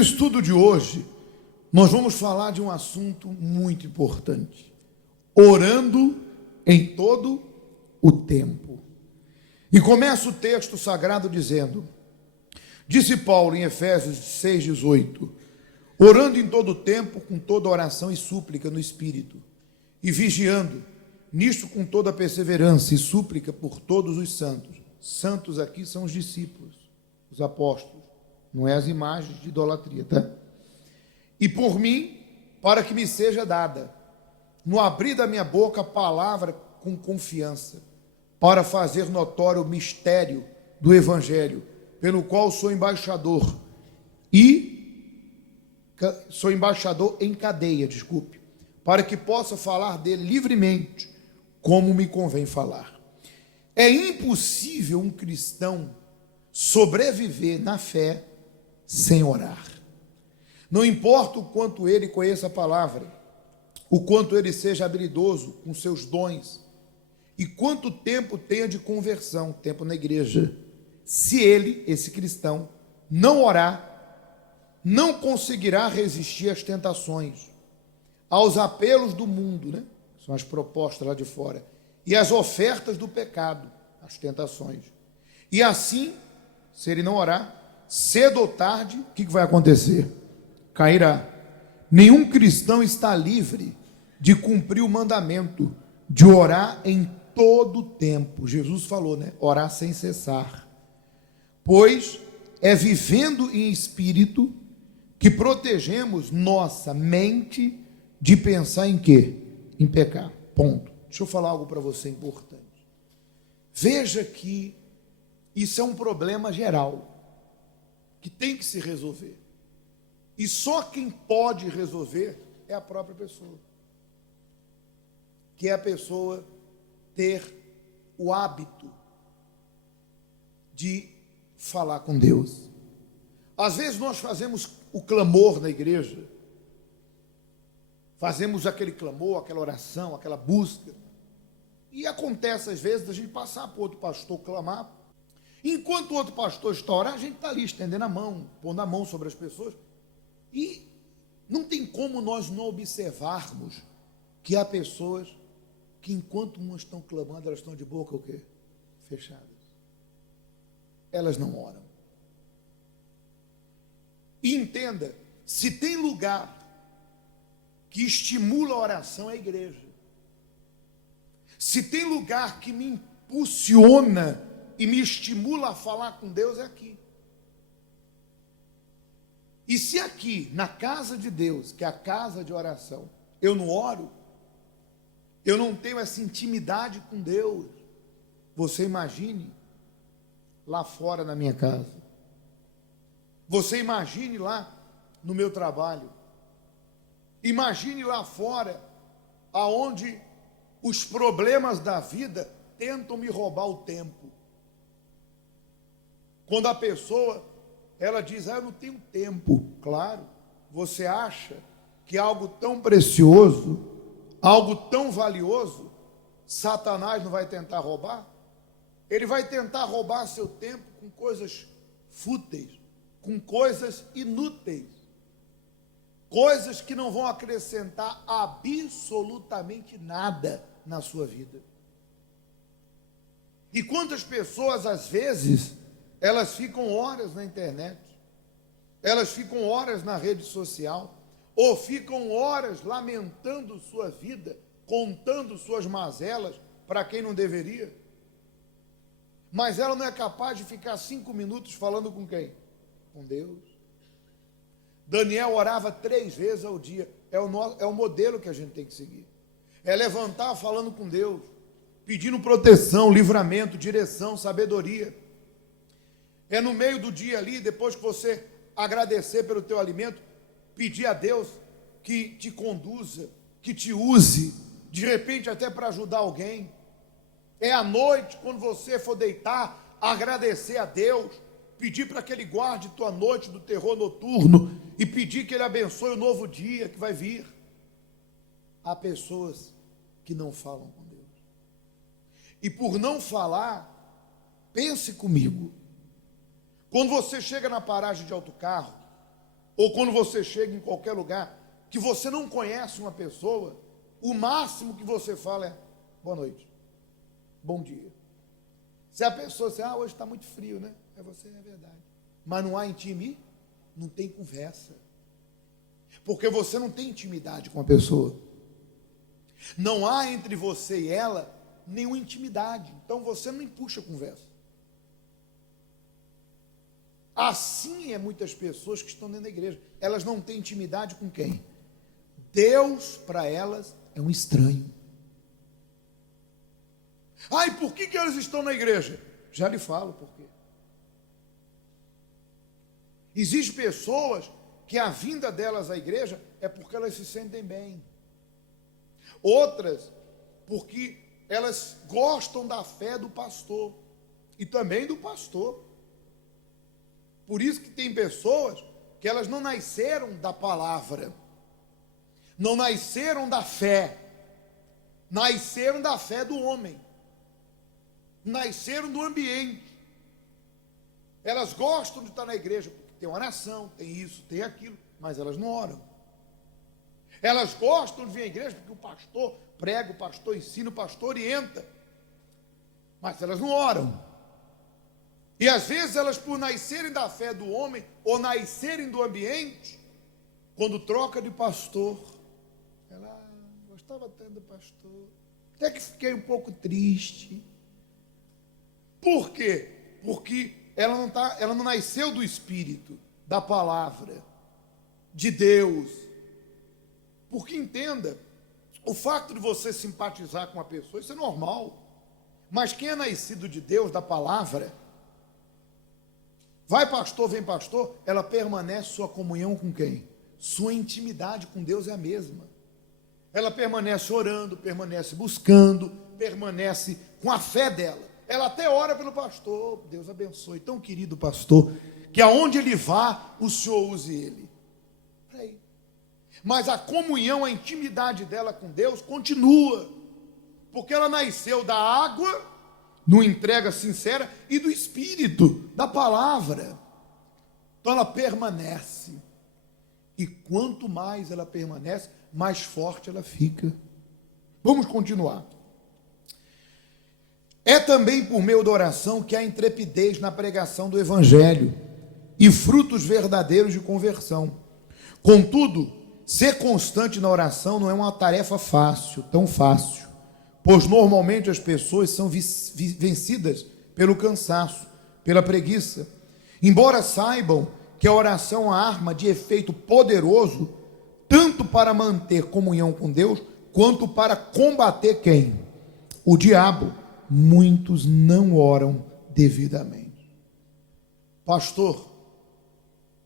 estudo de hoje, nós vamos falar de um assunto muito importante: orando em todo o tempo. E começa o texto sagrado dizendo: disse Paulo em Efésios 6,18: orando em todo o tempo, com toda oração e súplica no Espírito, e vigiando, nisto com toda perseverança e súplica por todos os santos. Santos aqui são os discípulos, os apóstolos, não é as imagens de idolatria, tá? E por mim, para que me seja dada, no abrir da minha boca, a palavra com confiança, para fazer notório o mistério do Evangelho, pelo qual sou embaixador em cadeia, para que possa falar dele livremente, como me convém falar. É impossível um cristão sobreviver na fé sem orar. Não importa o quanto ele conheça a palavra, o quanto ele seja habilidoso com seus dons, e quanto tempo tenha de conversão, tempo na igreja, se ele, esse cristão, não orar, não conseguirá resistir às tentações, aos apelos do mundo, né? São as propostas lá de fora, e às ofertas do pecado, as tentações. E assim, se ele não orar, cedo ou tarde, o que vai acontecer? Cairá. Nenhum cristão está livre de cumprir o mandamento de orar em todo o tempo. Jesus falou, né? Orar sem cessar. Pois é vivendo em espírito que protegemos nossa mente de pensar em quê? Em pecar. Ponto. Deixa eu falar algo para você importante. Veja que isso é um problema geral que tem que se resolver. E só quem pode resolver é a própria pessoa. Que é a pessoa ter o hábito de falar com Deus. Às vezes nós fazemos o clamor na igreja, fazemos aquele clamor, aquela oração, aquela busca, e acontece às vezes a gente passar para outro pastor clamar, enquanto o outro pastor está orando, a gente está ali estendendo a mão, pondo a mão sobre as pessoas, e não tem como nós não observarmos que há pessoas que enquanto umas estão clamando, elas estão de boca o quê? Fechadas. Elas não oram. E entenda, se tem lugar que estimula a oração, é a igreja. Se tem lugar que me impulsiona e me estimula a falar com Deus, é aqui. E se aqui, na casa de Deus, que é a casa de oração, eu não oro, eu não tenho essa intimidade com Deus, você imagine lá fora na minha casa. Você imagine lá no meu trabalho. Imagine lá fora, aonde os problemas da vida tentam me roubar o tempo. Quando a pessoa, ela diz, eu não tenho tempo. Claro, você acha que algo tão precioso, algo tão valioso, Satanás não vai tentar roubar? Ele vai tentar roubar seu tempo com coisas fúteis, com coisas inúteis, coisas que não vão acrescentar absolutamente nada na sua vida. E quantas pessoas, às vezes, elas ficam horas na internet, elas ficam horas na rede social, ou ficam horas lamentando sua vida, contando suas mazelas para quem não deveria, mas ela não é capaz de ficar 5 minutos falando com quem? Com Deus. Daniel orava 3 vezes ao dia, é o modelo que a gente tem que seguir, é levantar falando com Deus, pedindo proteção, livramento, direção, sabedoria, é no meio do dia ali, depois que você agradecer pelo teu alimento, pedir a Deus que te conduza, que te use, de repente até para ajudar alguém, é à noite, quando você for deitar, agradecer a Deus, pedir para que Ele guarde tua noite do terror noturno e pedir que Ele abençoe o novo dia que vai vir. Há pessoas que não falam com Deus. E por não falar, pense comigo, quando você chega na paragem de autocarro, ou quando você chega em qualquer lugar, que você não conhece uma pessoa, o máximo que você fala é boa noite, bom dia. Se a pessoa diz, hoje está muito frio, né? É verdade. Mas não há intimidade, não tem conversa. Porque você não tem intimidade com a pessoa. Não há entre você e ela nenhuma intimidade. Então você não puxa conversa. Assim é muitas pessoas que estão dentro da igreja. Elas não têm intimidade com quem? Deus, para elas, é um estranho. E por que elas estão na igreja? Já lhe falo por quê. Existem pessoas que a vinda delas à igreja é porque elas se sentem bem. Outras, porque elas gostam da fé do pastor e também do pastor. Por isso que tem pessoas que elas não nasceram da palavra, não nasceram da fé, nasceram da fé do homem, nasceram do ambiente. Elas gostam de estar na igreja, porque tem oração, tem isso, tem aquilo, mas elas não oram. Elas gostam de vir à igreja porque o pastor prega, o pastor ensina, o pastor orienta, mas elas não oram. E às vezes elas, por nascerem da fé do homem, ou nascerem do ambiente, quando troca de pastor, ela gostava tanto do pastor, até que fiquei um pouco triste. Por quê? Porque ela não nasceu do Espírito, da palavra, de Deus. Porque entenda, o fato de você simpatizar com uma pessoa, isso é normal. Mas quem é nascido de Deus, da palavra, vai pastor, vem pastor, ela permanece sua comunhão com quem? Sua intimidade com Deus é a mesma. Ela permanece orando, permanece buscando, permanece com a fé dela. Ela até ora pelo pastor, Deus abençoe, tão querido pastor, que aonde ele vá, o Senhor use ele. Mas a comunhão, a intimidade dela com Deus continua, porque ela nasceu da água, numa entrega sincera, e do Espírito, da palavra. Então ela permanece, e quanto mais ela permanece, mais forte ela fica. Vamos continuar. É também por meio da oração que há intrepidez na pregação do Evangelho e frutos verdadeiros de conversão. Contudo, ser constante na oração não é uma tarefa fácil, tão fácil, pois normalmente as pessoas são vencidas pelo cansaço, pela preguiça, embora saibam que a oração é uma arma de efeito poderoso, tanto para manter comunhão com Deus, quanto para combater quem? O diabo. Muitos não oram devidamente. Pastor,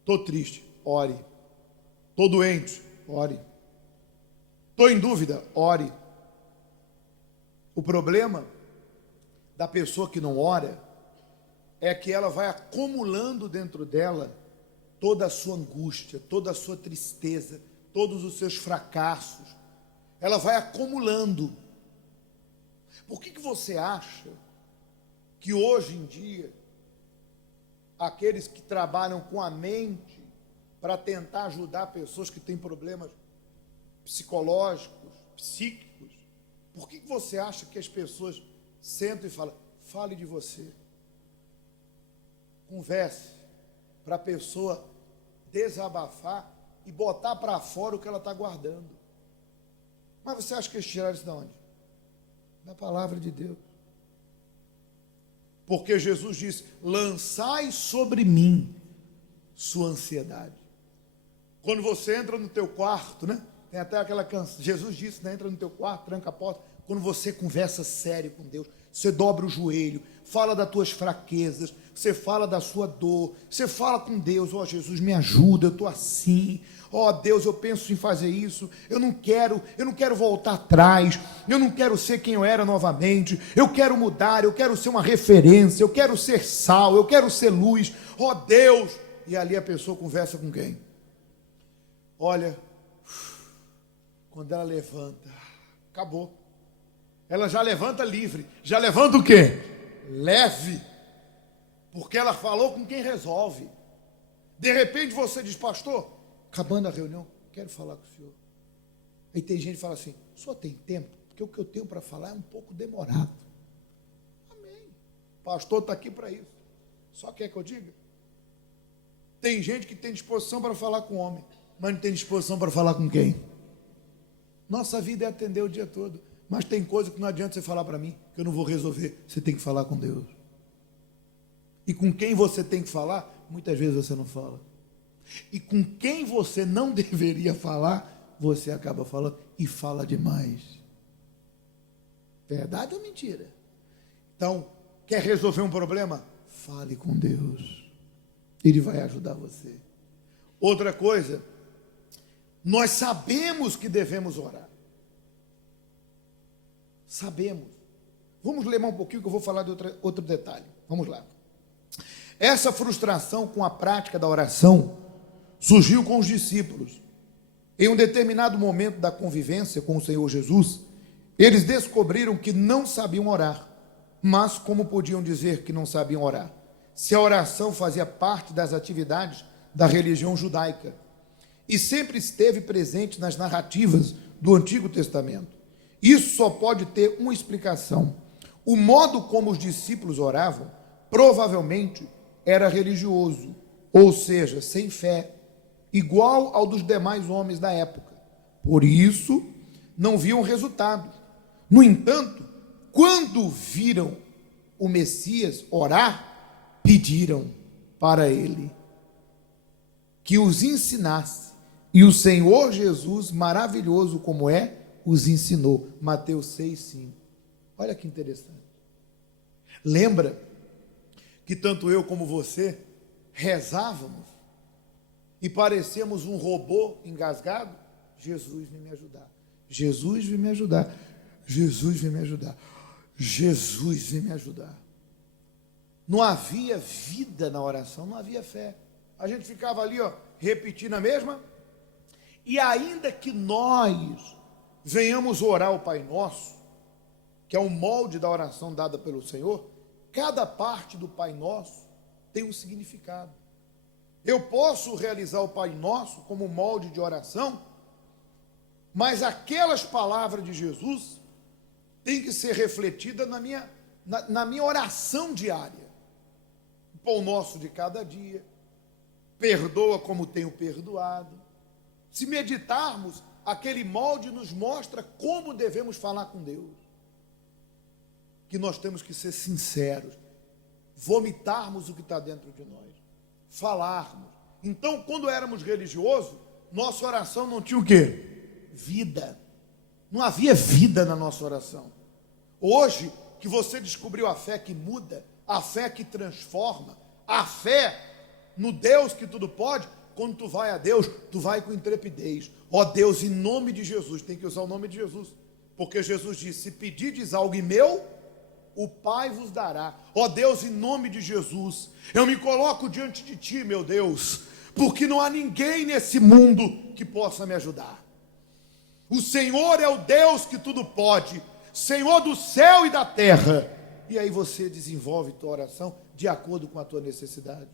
estou triste, ore. Estou doente, ore. Estou em dúvida, ore. O problema da pessoa que não ora é que ela vai acumulando dentro dela toda a sua angústia, toda a sua tristeza, todos os seus fracassos. Ela vai acumulando. Por que você acha que hoje em dia aqueles que trabalham com a mente para tentar ajudar pessoas que têm problemas psicológicos, psíquicos, por que você acha que as pessoas sentam e falam, fale de você, converse, para a pessoa desabafar e botar para fora o que ela está guardando? Mas você acha que eles tiraram isso de onde? Da palavra de Deus. Porque Jesus disse, lançai sobre mim sua ansiedade. Quando você entra no teu quarto, né? Tem até aquela canção, Jesus disse, né? Entra no teu quarto, tranca a porta. Quando você conversa sério com Deus, você dobra o joelho, fala das tuas fraquezas, você fala da sua dor, você fala com Deus, Jesus, me ajuda, eu estou assim, Deus, eu penso em fazer isso, eu não quero voltar atrás, eu não quero ser quem eu era novamente, eu quero mudar, eu quero ser uma referência, eu quero ser sal, eu quero ser luz, Deus, e ali a pessoa conversa com quem? Olha, quando ela levanta, acabou. Ela já levanta livre. Já levanta o quê? Leve. Porque ela falou com quem resolve. De repente você diz, pastor, acabando a reunião, quero falar com o senhor. Aí tem gente que fala assim, o senhor tem tempo? Porque o que eu tenho para falar é um pouco demorado. Amém. O pastor está aqui para isso. Só quer que eu diga? Tem gente que tem disposição para falar com o homem, mas não tem disposição para falar com quem? Nossa vida é atender o dia todo. Mas tem coisa que não adianta você falar para mim, que eu não vou resolver. Você tem que falar com Deus. E com quem você tem que falar, muitas vezes você não fala. E com quem você não deveria falar, você acaba falando e fala demais. Verdade ou mentira? Então, quer resolver um problema? Fale com Deus. Ele vai ajudar você. Outra coisa, nós sabemos que devemos orar. Sabemos. Vamos ler mais um pouquinho que eu vou falar de outro detalhe. Vamos lá. Essa frustração com a prática da oração surgiu com os discípulos. Em um determinado momento da convivência com o Senhor Jesus, eles descobriram que não sabiam orar. Mas como podiam dizer que não sabiam orar? Se a oração fazia parte das atividades da religião judaica e sempre esteve presente nas narrativas do Antigo Testamento. Isso só pode ter uma explicação. O modo como os discípulos oravam provavelmente era religioso, ou seja, sem fé, igual ao dos demais homens da época. Por isso, não viam resultado. No entanto, quando viram o Messias orar, pediram para ele que os ensinasse. E o Senhor Jesus, maravilhoso como é, os ensinou. Mateus 6:5. Olha que interessante. Lembra que tanto eu como você rezávamos e parecíamos um robô engasgado? Jesus vem me ajudar. Jesus vem me ajudar. Jesus vem me ajudar. Jesus vem me ajudar. Não havia vida na oração, não havia fé. A gente ficava ali, repetindo a mesma. E ainda que nós venhamos orar o Pai Nosso, que é um molde da oração dada pelo Senhor, cada parte do Pai Nosso tem um significado. Eu posso realizar o Pai Nosso como molde de oração, mas aquelas palavras de Jesus têm que ser refletidas na minha oração diária. O pão nosso de cada dia, perdoa como tenho perdoado. Se meditarmos, aquele molde nos mostra como devemos falar com Deus. Que nós temos que ser sinceros, vomitarmos o que está dentro de nós, falarmos. Então, quando éramos religiosos, nossa oração não tinha o quê? Vida. Não havia vida na nossa oração. Hoje, que você descobriu a fé que muda, a fé que transforma, a fé no Deus que tudo pode, quando tu vai a Deus, tu vai com intrepidez. Ó Deus, em nome de Jesus, tem que usar o nome de Jesus, porque Jesus disse, se pedirdes algo em meu, o Pai vos dará. Ó Deus, em nome de Jesus, eu me coloco diante de ti, meu Deus, porque não há ninguém nesse mundo que possa me ajudar. O Senhor é o Deus que tudo pode, Senhor do céu e da terra. E aí você desenvolve tua oração de acordo com a tua necessidade.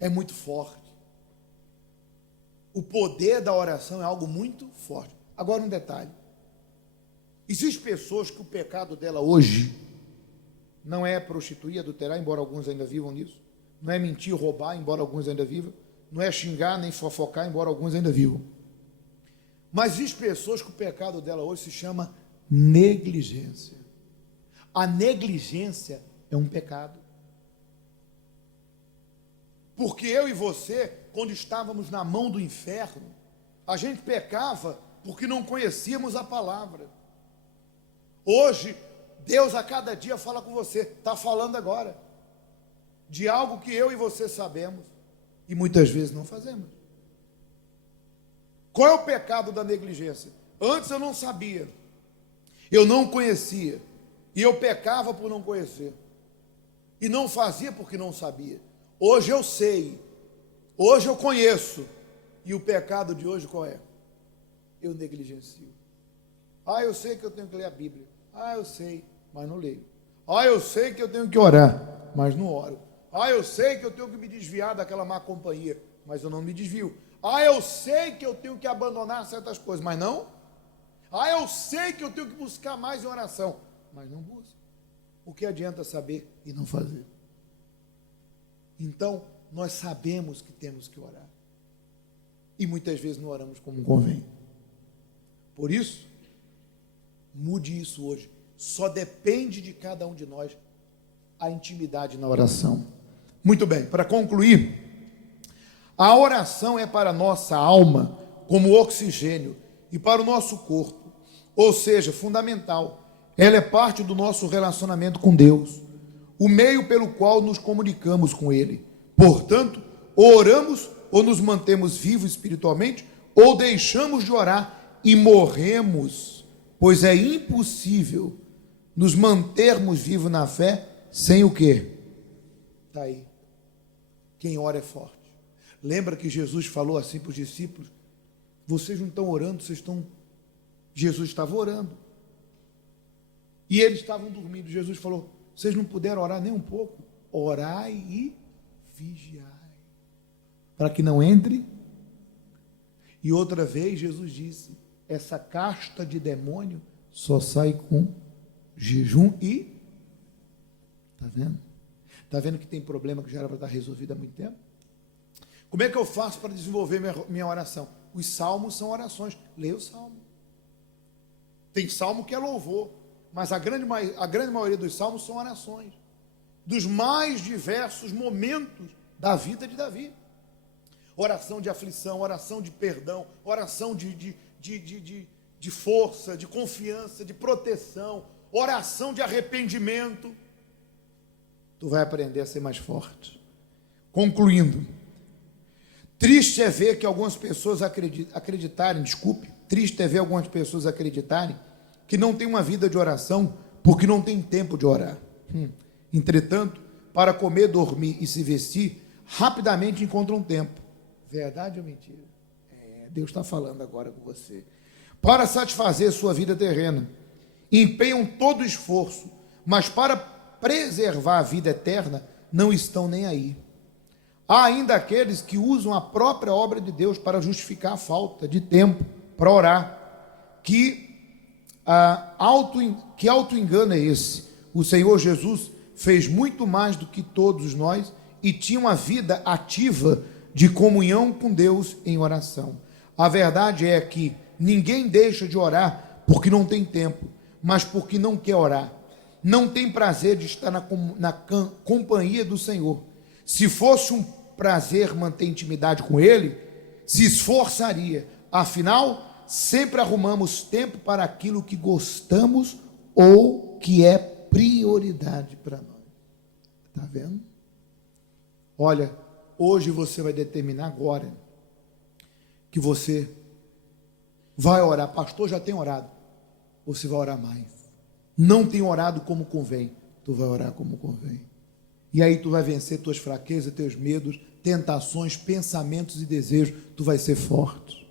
É muito forte. O poder da oração é algo muito forte. Agora um detalhe. Existem pessoas que o pecado dela hoje não é prostituir, adulterar, embora alguns ainda vivam nisso. Não é mentir, roubar, embora alguns ainda vivam. Não é xingar, nem fofocar, embora alguns ainda vivam. Mas existem pessoas que o pecado dela hoje se chama negligência. A negligência é um pecado. Porque eu e você, quando estávamos na mão do inferno, a gente pecava porque não conhecíamos a palavra. Hoje, Deus a cada dia fala com você, está falando agora, de algo que eu e você sabemos, e muitas vezes não fazemos. Qual é o pecado da negligência? Antes eu não sabia, eu não conhecia, e eu pecava por não conhecer, e não fazia porque não sabia. Hoje eu sei, hoje eu conheço, e o pecado de hoje qual é? Eu negligencio. Eu sei que eu tenho que ler a Bíblia. Eu sei, mas não leio. Eu sei que eu tenho que orar, mas não oro. Eu sei que eu tenho que me desviar daquela má companhia. mas eu não me desvio. Ah, eu sei que eu tenho que abandonar certas coisas, mas não. Ah, eu sei que eu tenho que buscar mais em oração, mas não busco. O que adianta saber e não fazer? Então, nós sabemos que temos que orar. E muitas vezes não oramos como convém. Por isso, mude isso hoje. Só depende de cada um de nós a intimidade na oração. Muito bem, para concluir, a oração é para a nossa alma como oxigênio e para o nosso corpo, ou seja, fundamental. Ela é parte do nosso relacionamento com Deus, o meio pelo qual nos comunicamos com Ele. Portanto, ou oramos ou nos mantemos vivos espiritualmente, ou deixamos de orar e morremos, pois é impossível nos mantermos vivos na fé sem o quê? Está aí. Quem ora é forte. Lembra que Jesus falou assim para os discípulos? Vocês não estão orando, vocês estão... Jesus estava orando. E eles estavam dormindo. Jesus falou, vocês não puderam orar nem um pouco? Orai e vigiai, para que não entre. E outra vez Jesus disse, essa casta de demônio só sai com jejum e... Está vendo? Está vendo que tem problema que já era para estar resolvido há muito tempo? Como é que eu faço para desenvolver minha oração? Os salmos são orações. Leia o salmo. Tem salmo que é louvor, mas a grande maioria dos salmos são orações, dos mais diversos momentos da vida de Davi. Oração de aflição, oração de perdão, oração de força, de confiança, de proteção, oração de arrependimento. Tu vai aprender a ser mais forte. Concluindo, triste é ver que algumas pessoas triste é ver algumas pessoas acreditarem que não tem uma vida de oração porque não tem tempo de orar. Entretanto, para comer, dormir e se vestir, rapidamente encontram tempo. Verdade ou mentira? Deus está falando agora com você. Para satisfazer sua vida terrena, empenham todo o esforço, mas para preservar a vida eterna, não estão nem aí. Há ainda aqueles que usam a própria obra de Deus para justificar a falta de tempo para orar. Que auto-engano é esse? O Senhor Jesus fez muito mais do que todos nós e tinha uma vida ativa de comunhão com Deus em oração. A verdade é que ninguém deixa de orar porque não tem tempo, mas porque não quer orar. Não tem prazer de estar na companhia do Senhor. Se fosse um prazer manter intimidade com Ele, se esforçaria. Afinal, sempre arrumamos tempo para aquilo que gostamos ou que é prioridade para nós. Está vendo? Olha, hoje você vai determinar agora que você vai orar. Pastor, já tem orado. Você vai orar mais. Não tem orado como convém. Tu vai orar como convém. E aí tu vai vencer tuas fraquezas, teus medos, tentações, pensamentos e desejos. Tu vai ser forte.